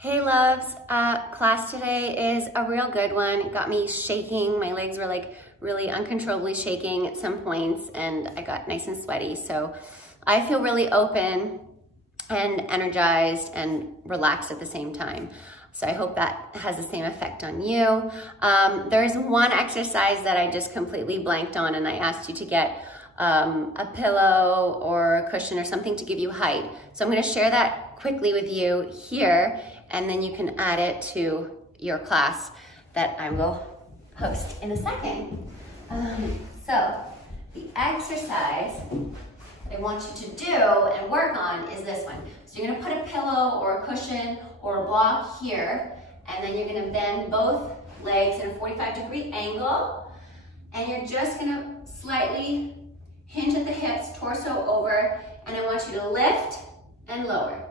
Hey loves, class today is a real good one. It got me shaking. My legs were like really uncontrollably shaking at some points and I got nice and sweaty. So I feel really open and energized and relaxed at the same time. So I hope that has the same effect on you. There's one exercise that I just completely blanked on and I asked you to get a pillow or a cushion or something to give you height. So I'm gonna share that quickly with you here, and then you can add it to your class that I will post in a second. So the exercise I want you to do and work on is this one. So you're gonna put a pillow or a cushion or a block here, and then you're gonna bend both legs in a 45-degree angle, and you're just gonna slightly hinge at the hips, torso over, and I want you to lift and lower,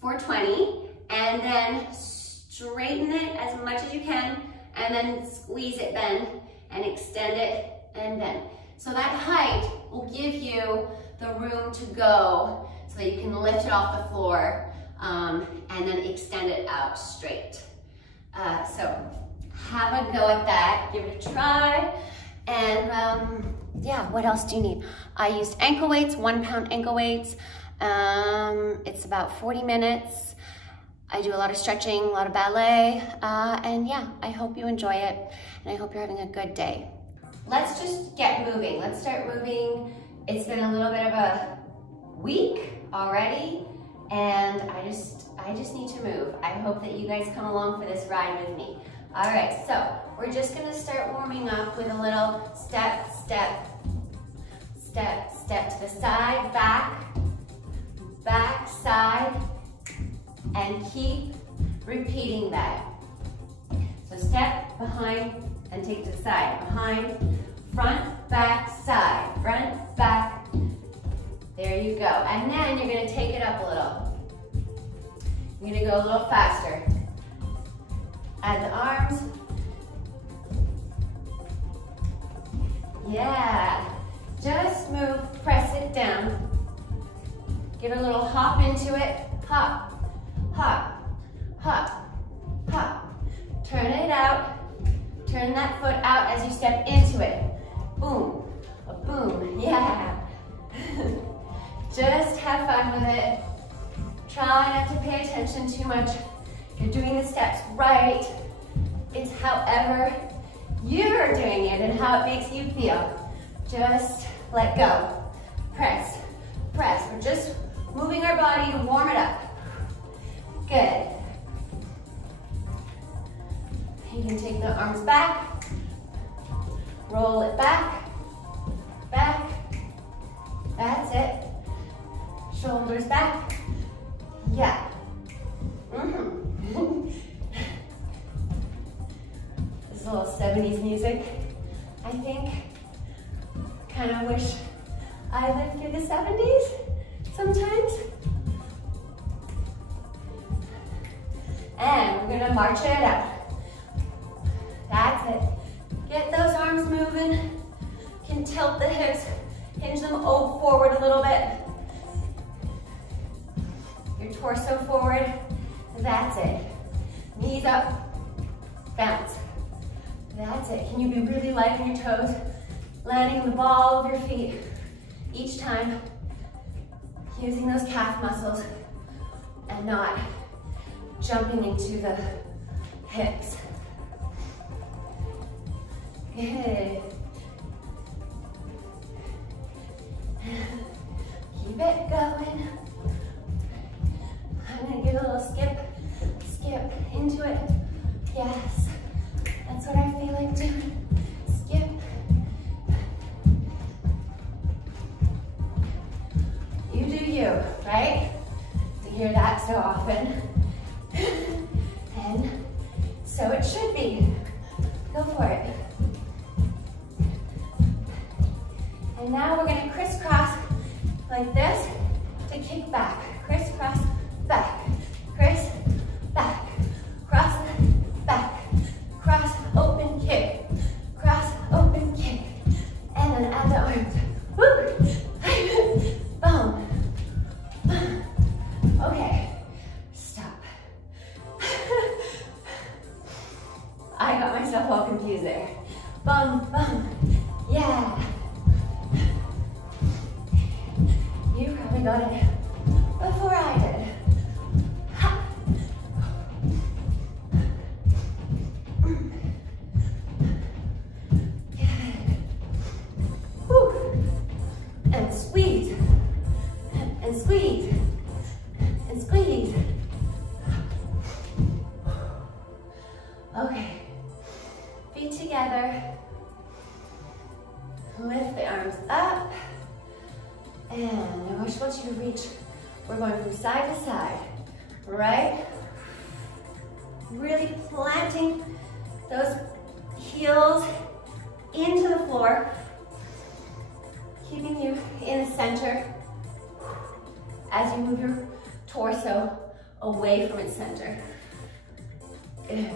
for 20, and then straighten it as much as you can, and then squeeze it, bend, and extend it, and bend. So that height will give you the room to go so that you can lift it off the floor, and then extend it out straight. So have a go at that, give it a try, and yeah, what else do you need? I used ankle weights, 1 pound ankle weights. It's about 40 minutes. I do a lot of stretching, a lot of ballet, and yeah, I hope you enjoy it, and I hope you're having a good day. Let's just get moving. Let's start moving. It's been a little bit of a week already, and I just need to move. I hope that you guys come along for this ride with me. All right, so we're just gonna start warming up with a little step, step, step, step to the side, back, back, side, and keep repeating that. So step, behind, and take to the side. Behind, front, back, side, front, back. There you go. And then you're gonna take it up a little. You're gonna go a little faster. Add the arms. Yeah. Just move, press it down. Give a little hop into it. Hop, hop, hop, hop. Turn it out. Turn that foot out as you step into it. Boom, a boom, yeah. Just have fun with it. Try not to pay attention too much. You're doing the steps right. It's however you're doing it and how it makes you feel. Just let go. Press, press. We're just moving our body to warm it up. Good. You can take the arms back, roll it back, back. That's it. Shoulders back. Yeah. This is a little 70s music, I think. Kind of wish I lived through the 70s sometimes. And we're gonna march it out. That's it. Get those arms moving. You can tilt the hips, hinge them forward a little bit. Your torso forward. That's it. Knees up, bounce. That's it. Can you be really light on your toes? Landing on the ball of your feet each time. Using those calf muscles and not jumping into the hips. Good. Keep it going. I'm gonna give a little skip into it. Yes, that's what I feel like doing. Skip. You do you, right? We hear that so often. And so it should be. Go for it. And now we're gonna crisscross like this to kick back. Crisscross, back. Criss, back. Cross, back. Cross, open, kick. Cross, open, kick. And then add the arms. Woo! Boom. Okay. nearly got it before I did. Ha. Good. Whew. And squeeze. And squeeze. And squeeze. Okay. Feet together. Lift the arms up. And I just want you to reach. We're going from side to side, right? Really planting those heels into the floor, keeping you in the center as you move your torso away from its center. Good.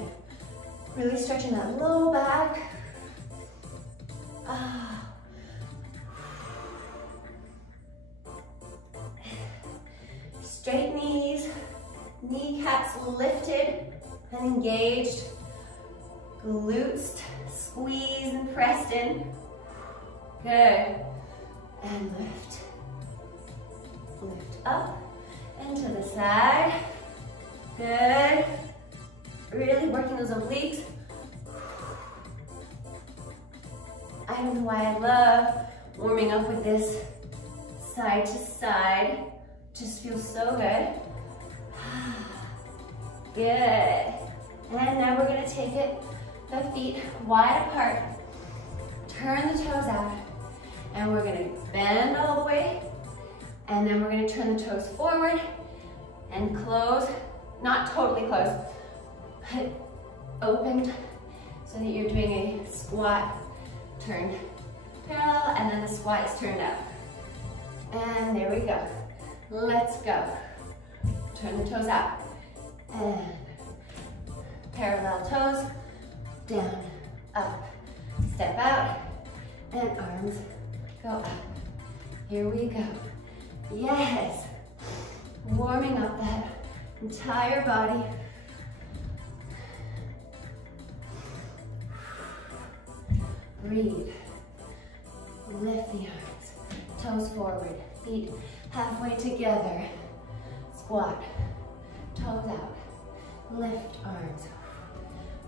Really stretching that low back. Straight knees, kneecaps lifted and engaged, glutes squeezed and pressed in. Good. And lift. Lift up and to the side. Good. Really working those obliques. I don't know why I love warming up with this side to side. Just feels so good. Good. And now we're gonna take it, the feet wide apart. Turn the toes out. And we're gonna bend all the way. And then we're gonna turn the toes forward and close. Not totally close, but opened so that you're doing a squat turned parallel, and then the squat is turned up. And there we go. Let's go. Turn the toes out. And parallel toes, down, up. Step out, and arms go up. Here we go. Yes. Warming up that entire body. Breathe. Lift the arms. Toes forward. Feet halfway together. Squat. Toes out. Lift arms.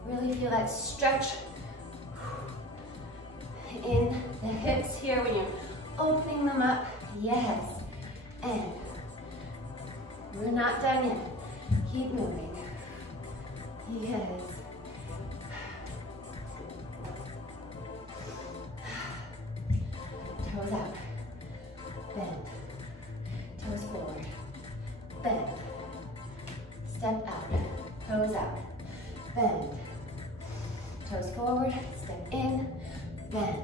Really feel that stretch in the hips here when you're opening them up. Yes. And we're not done yet. Keep moving. Yes. Toes out. Bend. Toes forward. Bend. Step out. Toes out. Bend. Toes forward. Step in. Bend.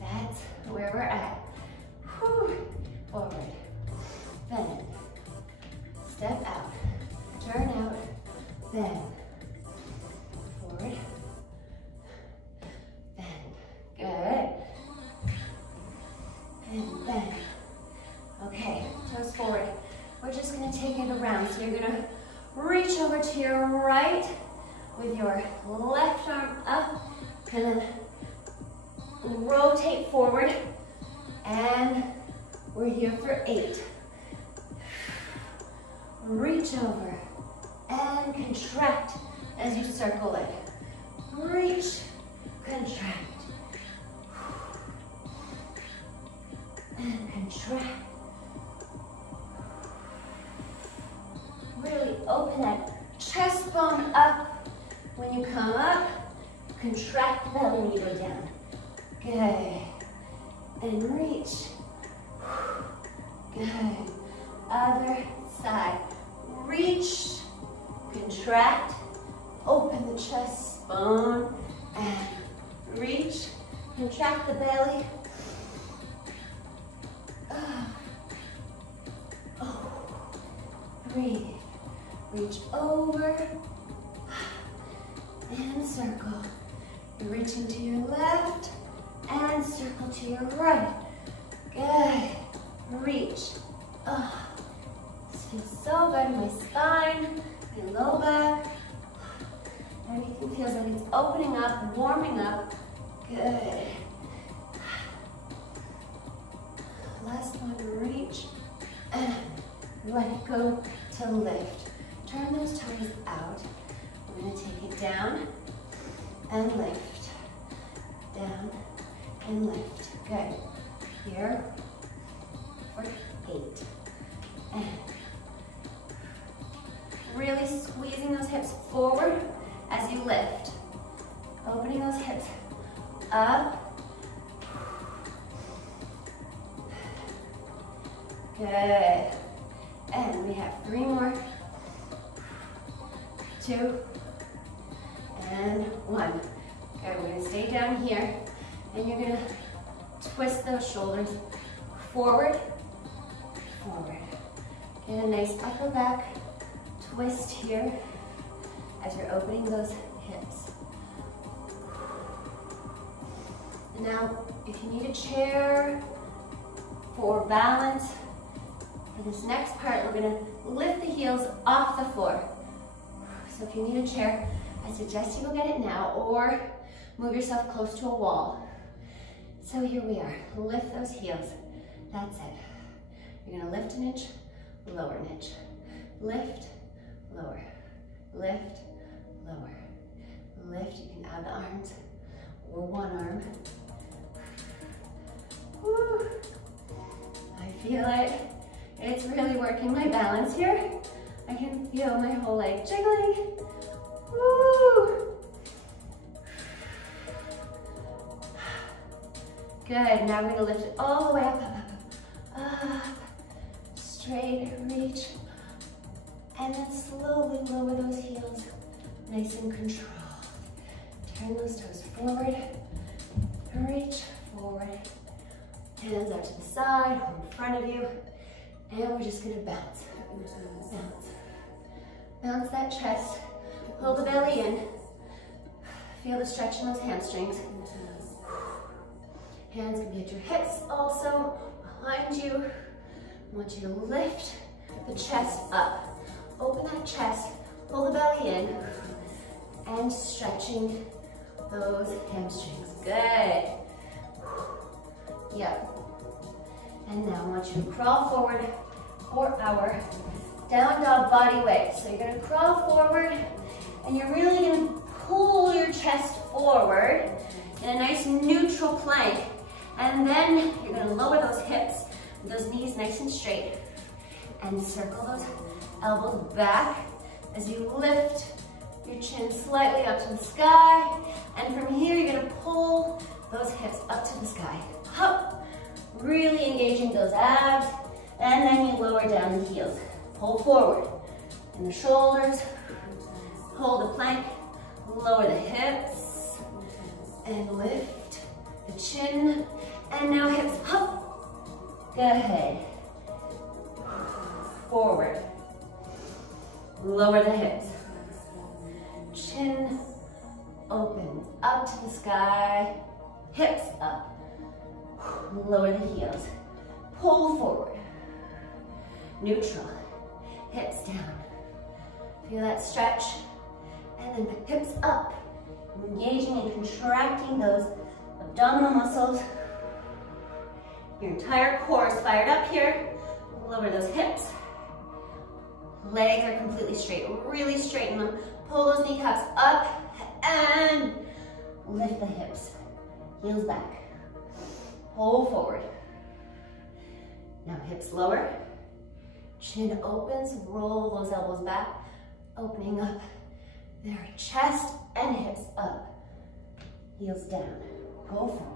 That's where we're at. Whew. Forward. Bend. Step out. Turn out. Bend. Forward. Bend. Good. And bend. Okay, toes forward. We're just gonna take it around. So you're gonna reach over to your right with your left arm up, and then rotate forward. And we're here for 8. Reach over and contract as you circle it. Reach, contract. And contract. Really open that chest bone up when you come up. Contract the belly when you go down. Good. And reach. Good. Other side. Reach. Contract. Open the chest bone. And reach. Contract the belly. Breathe. Reach over and circle. You're reaching to your left and circle to your right. Good. Reach. This feels so good in my spine, my low back. Everything feels like it's opening up, warming up. Good. Last one, reach and let go to lift. Turn those toes out. We're gonna take it down and lift. Down and lift. Good. Here for 8. And really squeezing those hips forward as you lift. Opening those hips up. Good. And we have 3 more. 2 and 1. Good. We're going to stay down here and you're going to twist those shoulders forward, forward. Get a nice upper back twist here as you're opening those hips. And now, if you need a chair for balance, for this next part, we're gonna lift the heels off the floor. So if you need a chair, I suggest you go get it now or move yourself close to a wall. So here we are, lift those heels. That's it. You're gonna lift an inch, lower an inch. Lift, lower, lift, lower. Lift, you can add the arms or one arm. Woo. I feel it. It's really working my balance here. I can feel my whole leg jiggling. Woo. Good, now we're gonna lift it all the way up, up. Straight, reach. And then slowly lower those heels, nice and controlled. Turn those toes forward, reach forward. Hands out to the side, or in front of you. And we're just gonna bounce, bounce. Bounce that chest, pull the belly in. Feel the stretch in those hamstrings. Hands can be at your hips also, behind you. I want you to lift the chest up. Open that chest, pull the belly in, and stretching those hamstrings. Good. Yep. And now I want you to crawl forward for our down dog body weight. So you're gonna crawl forward, and you're really gonna pull your chest forward in a nice neutral plank. And then you're gonna lower those hips, those knees nice and straight, and circle those elbows back as you lift your chin slightly up to the sky. And from here, you're gonna pull those hips up to the sky. Up, really engaging those abs. And then you lower down the heels. Pull forward in the shoulders, hold the plank, lower the hips, and lift the chin. And now hips up. Good. Forward. Lower the hips. Chin opens up to the sky. Hips up. Lower the heels. Pull forward. Neutral. Hips down. Feel that stretch. And then the hips up. Engaging and contracting those abdominal muscles. Your entire core is fired up here. Lower those hips. Legs are completely straight. Really straighten them. Pull those kneecaps up and lift the hips. Heels back. Pull forward. Now hips lower. Chin opens. Roll those elbows back. Opening up their chest and hips up. Heels down. Pull forward.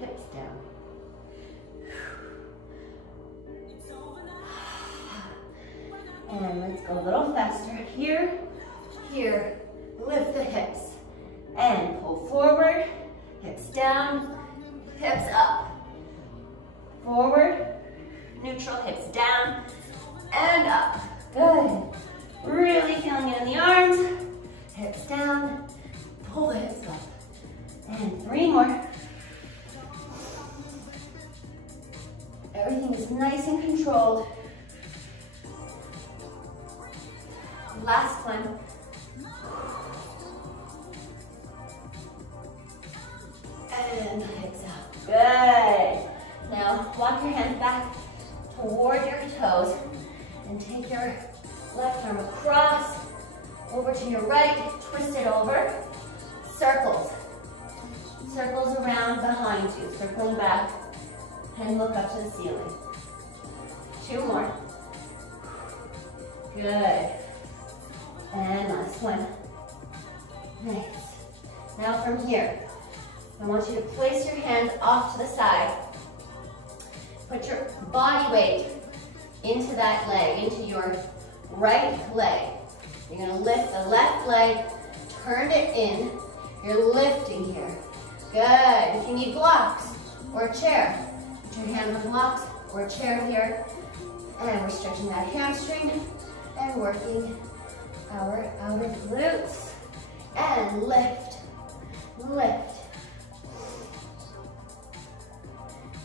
Hips down. And let's go a little faster. Here, here, lift the hips. And pull forward, hips down, hips up. Forward, neutral, hips down, and up. Good. Really feeling it in the arms. Hips down, pull the hips up. And 3 more. Everything is nice and controlled. Last one. And hips out. Good. Now walk your hands back toward your toes and take your left arm across over to your right, twist it over. Circles. Circles around behind you, circling back and look up to the ceiling. 2 more. Good. And last one. Nice. Now from here, I want you to place your hands off to the side. Put your body weight into that leg, into your right leg. You're going to lift the left leg, turn it in. You're lifting here. Good. If you need blocks or a chair, put your hand on blocks or a chair here. And we're stretching that hamstring and working our outer glutes. And lift, lift.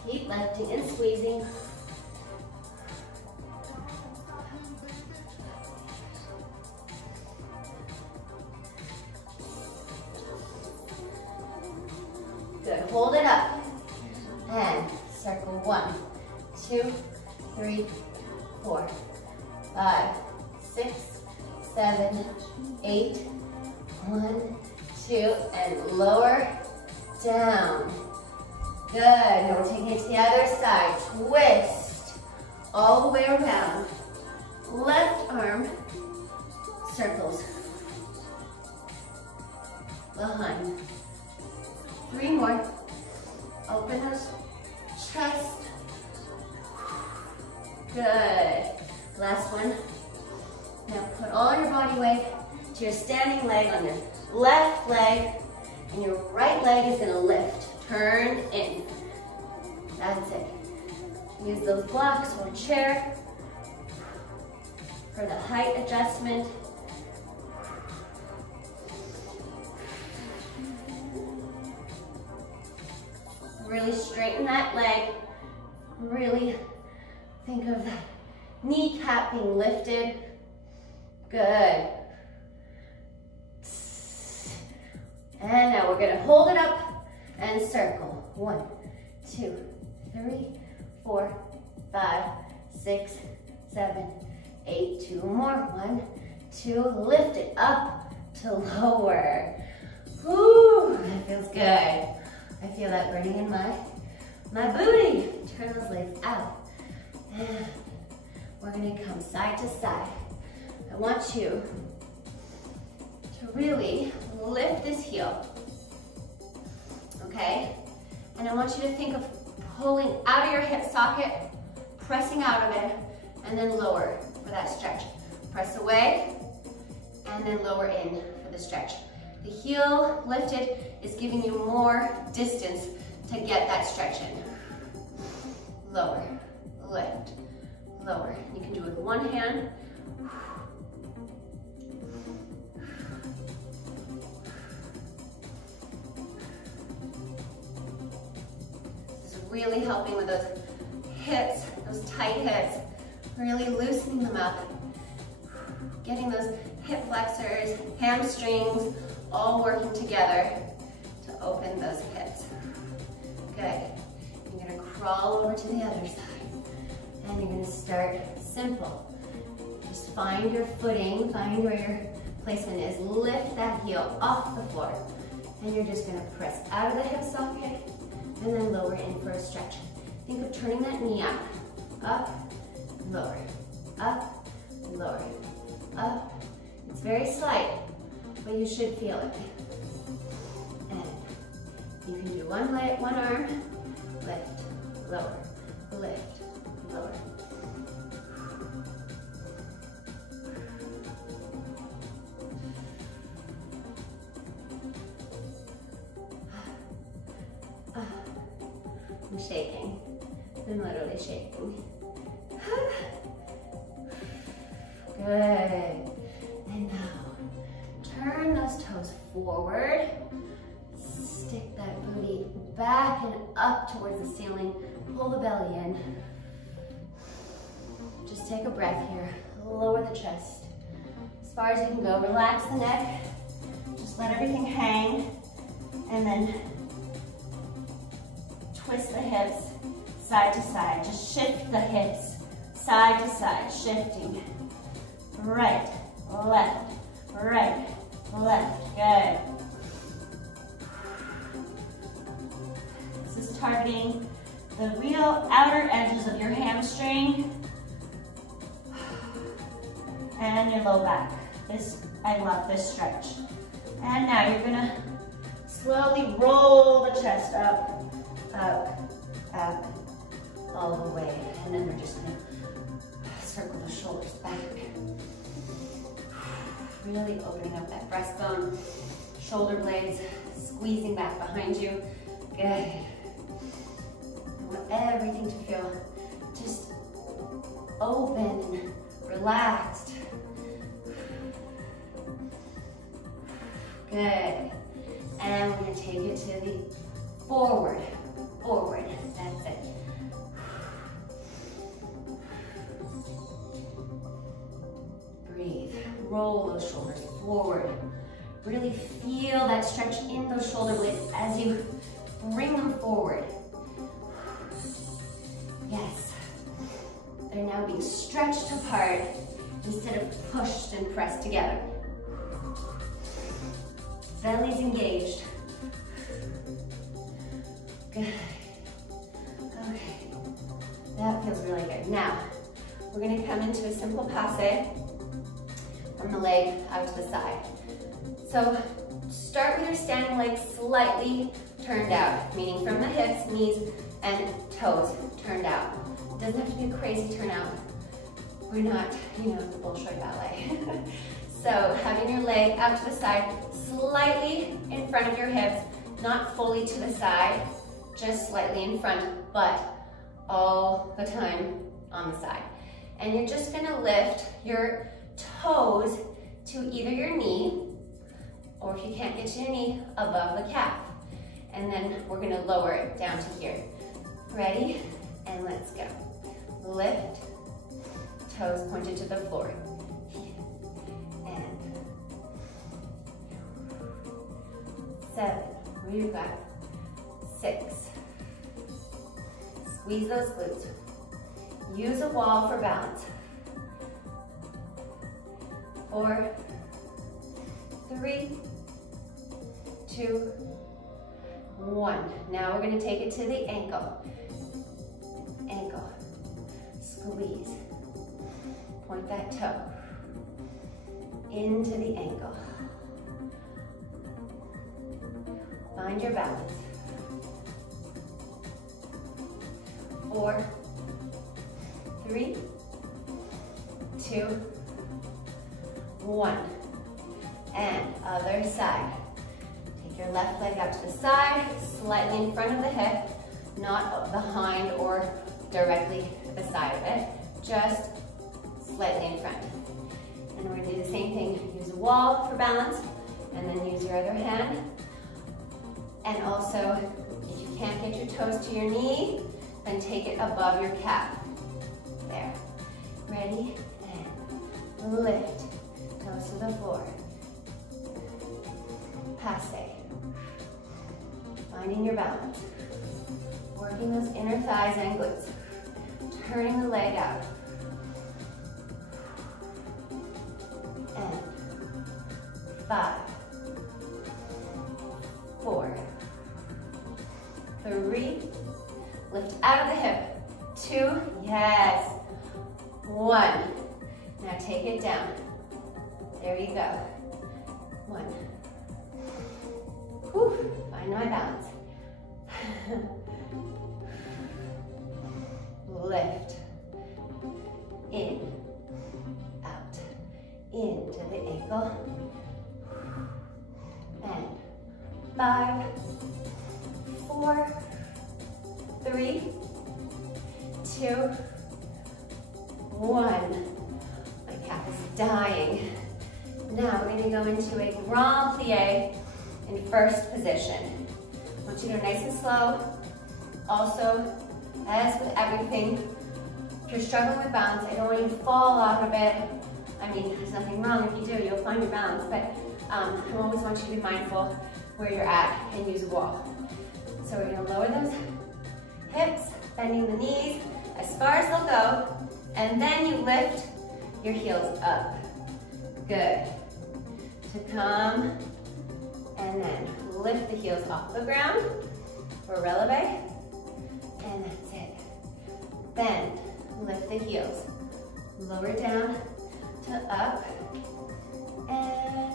Keep lifting and squeezing. Good, hold it up. And circle 1, 2, 3, 4, 5, 6, 7, 8, 1, 2, and lower down. Good, now we're taking it to the other side. Twist all the way around. Left arm circles behind. 3 more. Open those chest. Good. Last one. Now put all your body weight to your standing leg on your left leg, and your right leg is gonna lift. Turn in. That's it. Use those blocks or chair for the height adjustment. Really straighten that leg. Really think of the kneecap being lifted. Good. And now we're gonna hold it up and circle. 1, 2, 3, 4, 5, 6, 7, 8. 2 more. 1, 2. Lift it up to lower. Woo, that feels good. I feel that burning in my booty. Turn those legs out. And we're gonna come side to side. I want you to really lift this heel, okay? And I want you to think of pulling out of your hip socket, pressing out of it, and then lower for that stretch. Press away, and then lower in for the stretch. The heel lifted is giving you more distance to get that stretch in. Lower, lift, lower. You can do it with one hand. This is really helping with those hips, those tight hips, really loosening them up. Getting those hip flexors, hamstrings, all working together to open those hips. Good. You're gonna crawl over to the other side. And you're gonna start simple. Just find your footing, find where your placement is. Lift that heel off the floor. And you're just gonna press out of the hip socket and then lower in for a stretch. Think of turning that knee up, lower, up, lower, up. It's very slight, but you should feel it. And you can do one leg, one arm, lift, lower, lift, lower. I'm shaking. I'm literally shaking. Good. And now, turn those toes forward. Stick that booty back and up towards the ceiling. Pull the belly in. Just take a breath here. Lower the chest as far as you can go. Relax the neck. Just let everything hang. And then twist the hips side to side. Just shift the hips side to side, shifting. Right, left, right, left. Good. This is targeting the real outer edges of your hamstring and your low back. I love this stretch. And now you're gonna slowly roll the chest up, up, up, all the way. And then we're just gonna circle the shoulders back. Really opening up that breastbone, shoulder blades, squeezing back behind you. Good. I want everything to feel just open and relaxed. Good. And we're going to take it to the forward, forward. That's it. Breathe. Roll those shoulders forward. Really feel that stretch in those shoulder blades as you bring them forward. Yes. They're now being stretched apart instead of pushed and pressed together. Belly's engaged. Good. Okay. That feels really good. Now, we're going to come into a simple passe from the leg out to the side. So, start with your standing leg slightly turned out, meaning from the hips, knees, and toes turned out. It doesn't have to be a crazy turnout. We're not, the Bolshoi ballet. So, having your leg out to the side, slightly in front of your hips, not fully to the side, just slightly in front, but all the time on the side. And you're just gonna lift your toes to either your knee, or if you can't get to your knee, above the calf. And then we're gonna lower it down to here. Ready? And let's go. Lift, toes pointed to the floor. And 7, we've got 6. Squeeze those glutes. Use a wall for balance. 4, 3, 2, 1. Now we're going to take it to the ankle. Ankle. Squeeze. Point that toe into the ankle. Find your balance. 4, 3, 2, 1. And other side. Take your left leg out to the side, slightly in front of the hip, not behind or directly beside of it, just slightly in front. And we're going to do the same thing. Use a wall for balance, and then use your other hand. And also, if you can't get your toes to your knee, then take it above your calf. There. Ready? And lift. Toes to the floor. Passe. Finding your balance. Working those inner thighs and glutes. Turning the leg out. And 5, 4, 3, lift out of the hip. 2, yes. 1. Now take it down. There you go. 1. Whew, find my balance. Lift. In. Out. Into the ankle. And 5, 4, 3, 2, 1. My calf is dying. Now we're going to go into a grand plie in first position. I want you to go nice and slow. Also, as with everything, if you're struggling with balance, I don't want you to fall out of it. I mean, there's nothing wrong. If you do, you'll find your balance. But I always want you to be mindful where you're at and use a wall. So we're going to lower those bending the knees as far as they'll go, and then you lift your heels up. Good. To come, and then lift the heels off the ground for releve, and that's it. Bend, lift the heels, lower down to up, and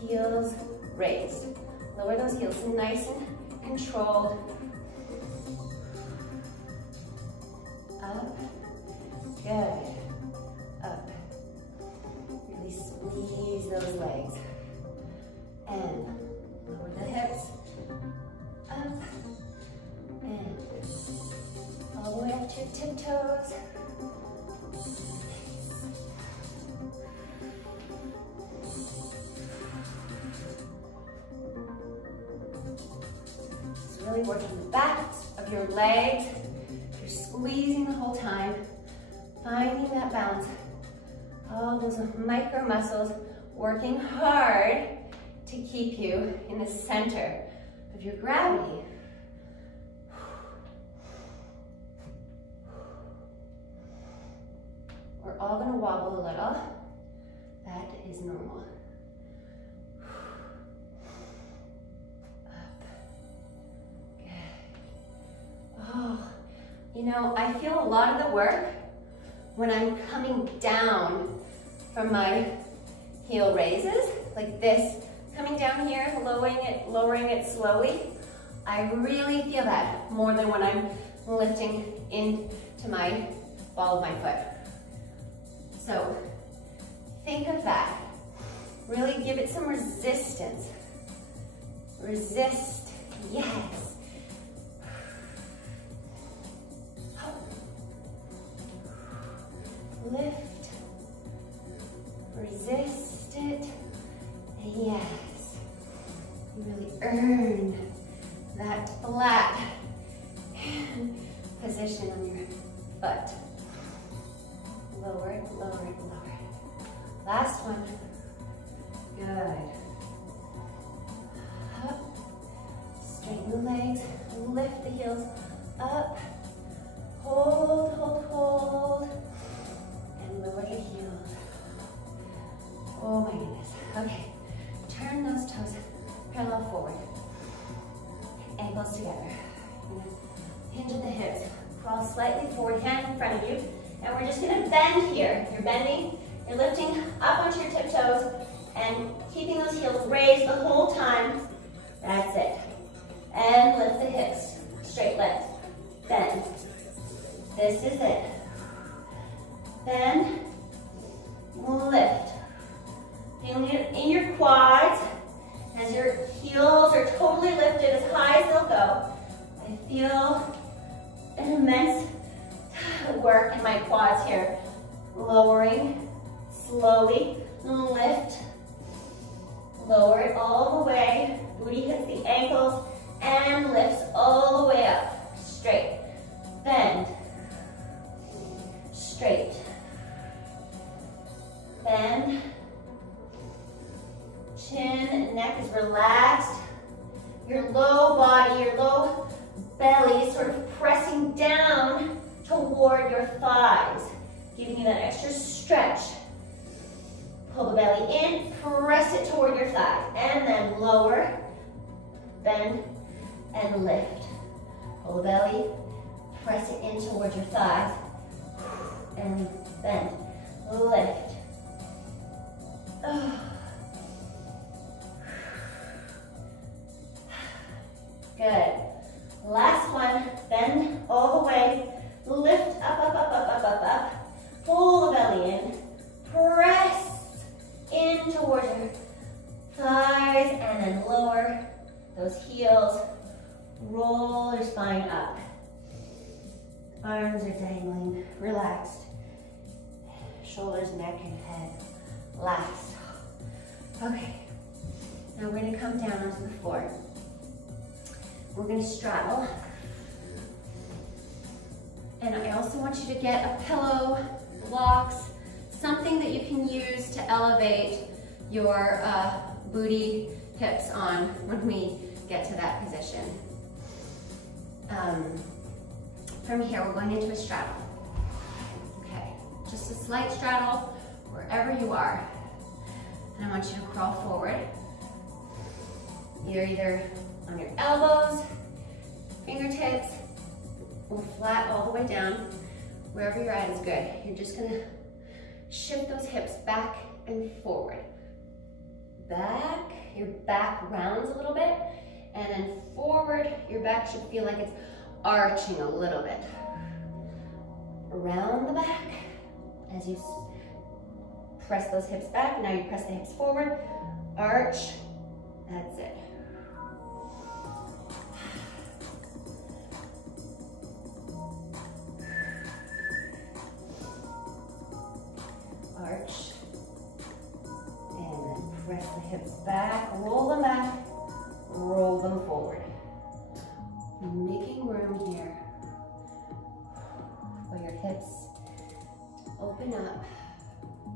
heels raised. Lower those heels nice and controlled. Up, good, up. Really squeeze those legs. And lower the hips, up, and all the way up to your tiptoes. Just really working the backs of your legs. You're squeezing the whole time, finding that balance. All those micro muscles working hard to keep you in the center of your gravity. We're all gonna wobble a little. That is normal. Up. Good. Oh, you know, I feel a lot of the work when I'm coming down from my heel raises, like this, coming down here, lowering it slowly. I really feel that more than when I'm lifting into my ball of my foot. So think of that. Really give it some resistance. Resist, yes. Lift, resist it, yes. You really earn that flat position on your foot. Lower it, lower it, lower it. Last one. Good. Up. Straighten the legs, lift the heels up. Hold, hold, hold. And lower the heels. Oh my goodness. Okay. Turn those toes parallel forward. Ankles together. Hinge at the hips. Crawl slightly forward, hand in front of you. And we're just gonna bend here. You're bending, you're lifting up onto your tiptoes and keeping those heels raised the whole time. That's it. And lift the hips, straight legs. Bend. This is it. Bend, lift. Feeling it in your quads as your heels are totally lifted as high as they'll go. I feel an immense work in my quads here. Lowering, slowly, lift. Lower it all the way. Booty hits the ankles and lifts all the way up. Straight. Bend. Straight. Bend. Chin and neck is relaxed. Your low body, your low belly is sort of pressing down toward your thighs, giving you that extra stretch. Pull the belly in, press it toward your thighs, and then lower, bend, and lift. Pull the belly, press it in toward your thighs, and bend, lift. Good. Last one, bend all the way, lift up, up, up, up, up, up, up. Pull the belly in, press in towards your thighs, and then lower those heels. Roll your spine up. Arms are dangling, relaxed. Shoulders, neck, and head. Last. Okay. Now we're gonna come down onto the floor. We're gonna straddle. And I also want you to get a pillow, blocks, something that you can use to elevate your booty, hips on when we get to that position. From here, we're going into a straddle. Okay, just a slight straddle wherever you are. And I want you to crawl forward. You're either on your elbows, fingertips, or flat all the way down. Wherever you're at is good. You're just gonna shift those hips back and forward. Back, your back rounds a little bit, and then forward, your back should feel like it's arching a little bit. Around the back, as you press those hips back. Now you press the hips forward, arch, that's it. Arch, and then press the hips back, roll them back, roll them forward. Making room here for your hips to open up,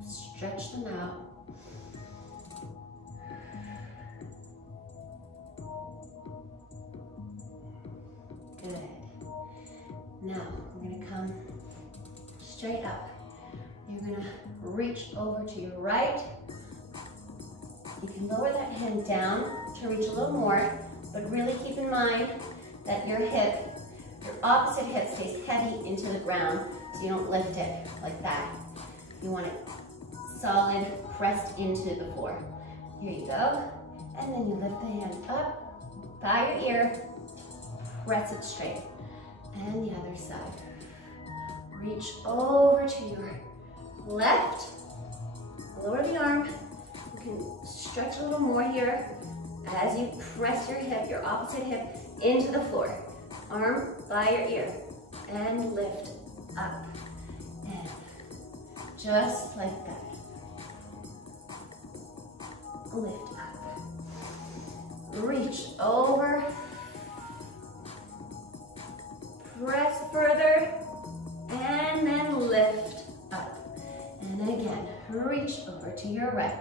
stretch them out. Good. Now, we're gonna come straight up. You're gonna reach over to your right. You can lower that hand down to reach a little more, but really keep in mind that your opposite hip stays heavy into the ground, so you don't lift it like that. You want it solid, pressed into the floor. Here you go. And then you lift the hand up by your ear, press it straight. And the other side. Reach over to your left, lower the arm. You can stretch a little more here as you press your hip, your opposite hip, into the floor. Arm by your ear, and lift up. And just like that. Lift up. Reach over. Press further, and then lift up. And again, reach over to your right.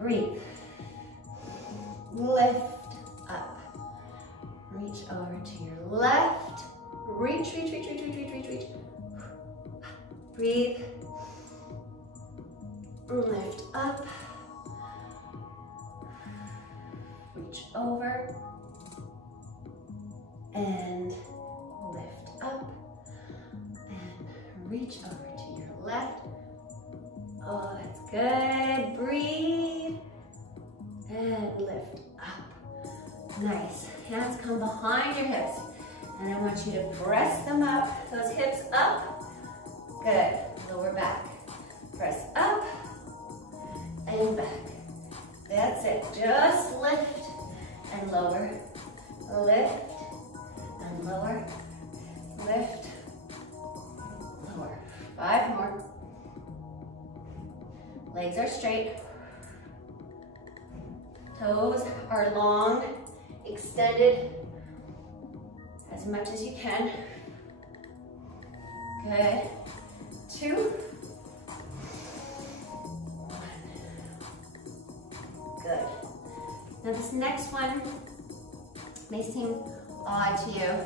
Breathe. Lift up. Reach over to your left. Reach, reach, reach, reach, reach, reach, reach, reach. Breathe. Lift up. Reach over. And lift up. And reach over to your left. Oh, that's good. Breathe. And lift up. Nice. Hands come behind your hips. And I want you to press them up. Those hips up. Good. Lower back. Press up and back. That's it. Just lift and lower. Lift and lower. Lift. Lower. 5 more. Legs are straight. Toes are long, extended as much as you can. Good. 2. 1. Good. Now this next one may seem odd to you,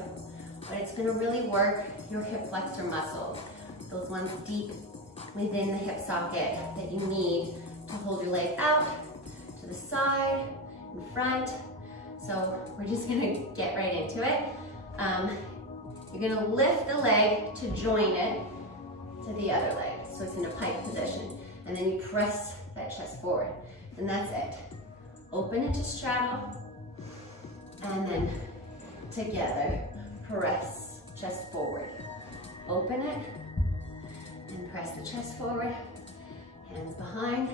but it's going to really work your hip flexor muscles, those ones deep within the hip socket that you need to hold your leg out to the side, in front. So we're just gonna get right into it. You're gonna lift the leg to join it to the other leg. So it's in a pike position. And then you press that chest forward. And that's it. Open it to straddle. And then together, press chest forward. Open it and press the chest forward. Hands behind.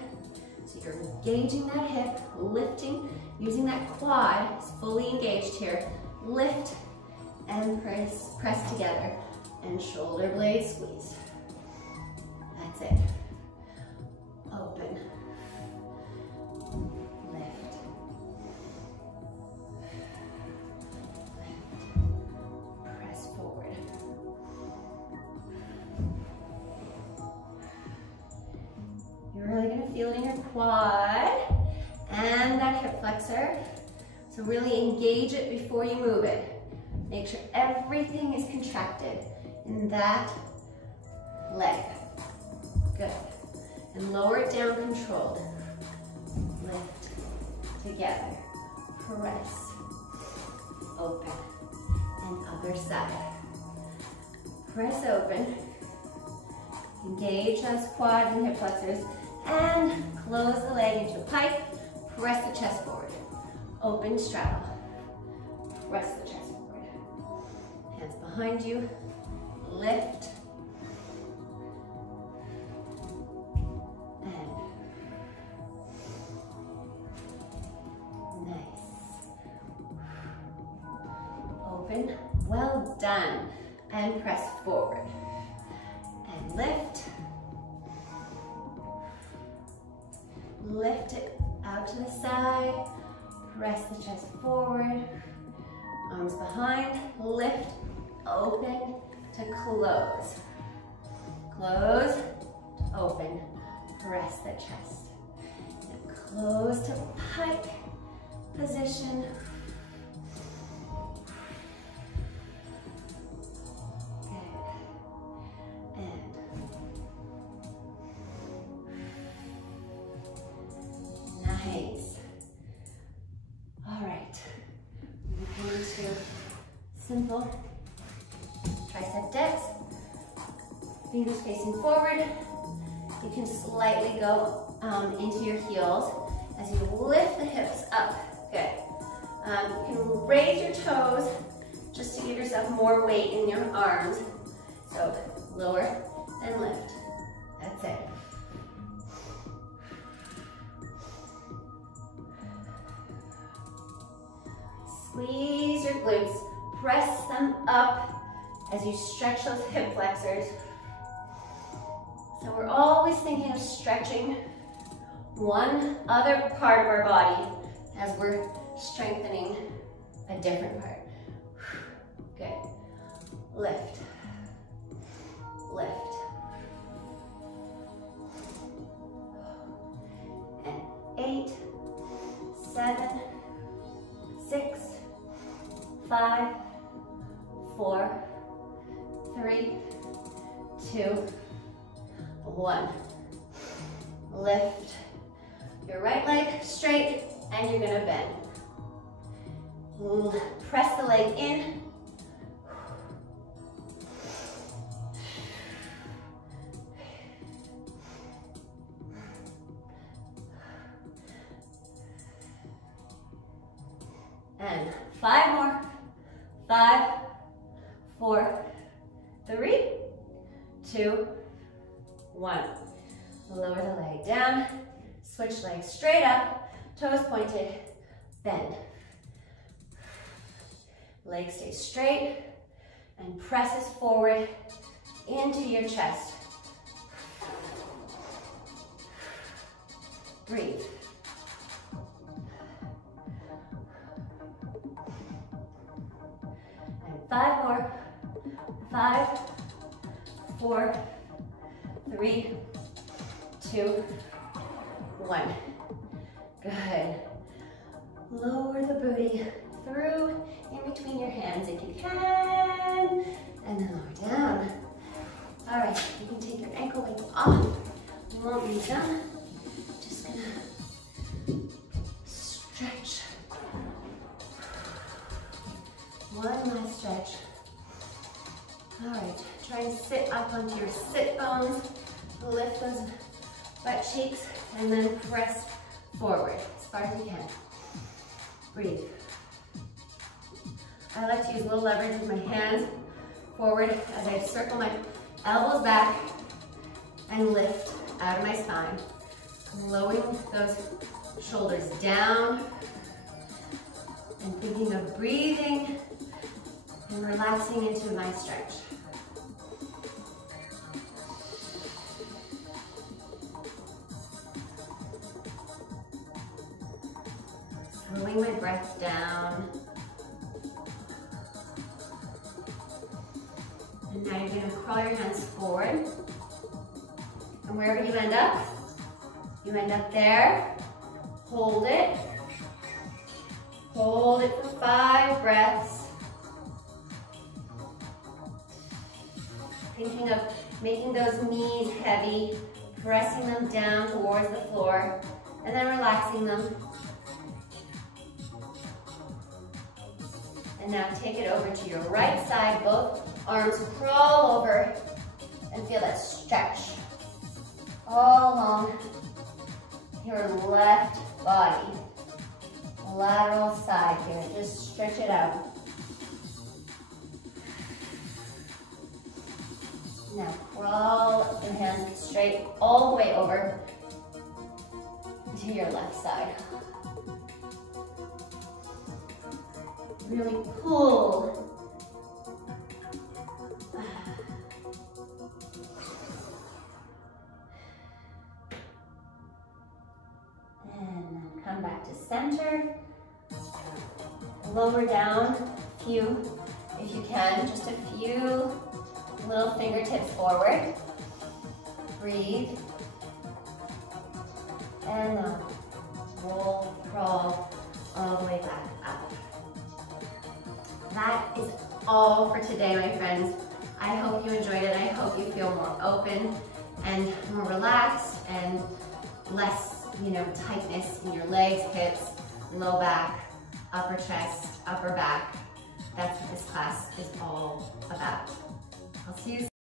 So you're engaging that hip, lifting, using that quad, it's fully engaged here. Lift and press together, and shoulder blade squeeze. That's it. Open, lift, press forward. You're really gonna feel it in your quad and that hip flexor. So really engage it before you move it. Make sure everything is contracted in that leg. Good. And lower it down controlled. Lift. Together. Press. Open. And other side. Press open. Engage those quads and hip flexors. And close the leg into a pike. Press the chest forward. Open, straddle. Press the chest forward. Hands behind you. Lift. And nice. Open. Well done. And press forward. And lift. Lift it out to the side. Press the chest forward. Arms behind. Lift. Open to close. Close to open. Press the chest. And close to pike position. Nice. All right. We're going to simple tricep dips. Fingers facing forward. You can slightly go into your heels as you lift the hips up. Good. You can raise your toes just to give yourself more weight in your arms. So lower and lift. That's it. Squeeze your glutes, press them up as you stretch those hip flexors. So we're always thinking of stretching one other part of our body as we're strengthening a different part. Good. Lift. Lift. And 8, 7, 6, 5, 4, 3, 2, 1. Lift your right leg straight and you're gonna bend. Press the leg in. And 5 more. 5, 4, 3, 2, 1. Lower the leg down. Switch legs straight up. Toes pointed. Bend. Leg stays straight and presses forward into your chest. Breathe. And 5 more. 5, 4, 3, 2, 1. Good. Lower the booty through in between your hands if you can, and then lower down. All right, you can take your ankle weights off. We won't need them. Just gonna stretch. One last stretch. All right, try and sit up onto your sit bones. Lift those butt cheeks and then press forward as far as you can. Breathe. I like to use a little leverage with my hands forward as I circle my elbows back and lift out of my spine. Lowering those shoulders down and thinking of breathing and relaxing into my stretch. Slowing my breath down. And now you're going to crawl your hands forward. And wherever you end up there. Hold it. Hold it for 5 breaths. Thinking of making those knees heavy, pressing them down towards the floor, and then relaxing them. And now take it over to your right side, both arms crawl over, and feel that stretch all along your left body. Lateral side here, just stretch it out. Now crawl your hands straight all the way over to your left side. Really pull. And then come back to center. Lower down a few, if you can, just a few little fingertips forward. Breathe. And now roll, crawl all the way back up. That is all for today, my friends. I hope you enjoyed it. I hope you feel more open and more relaxed and less, tightness in your legs, hips, low back, upper chest, upper back. That's what this class is all about. I'll see you soon.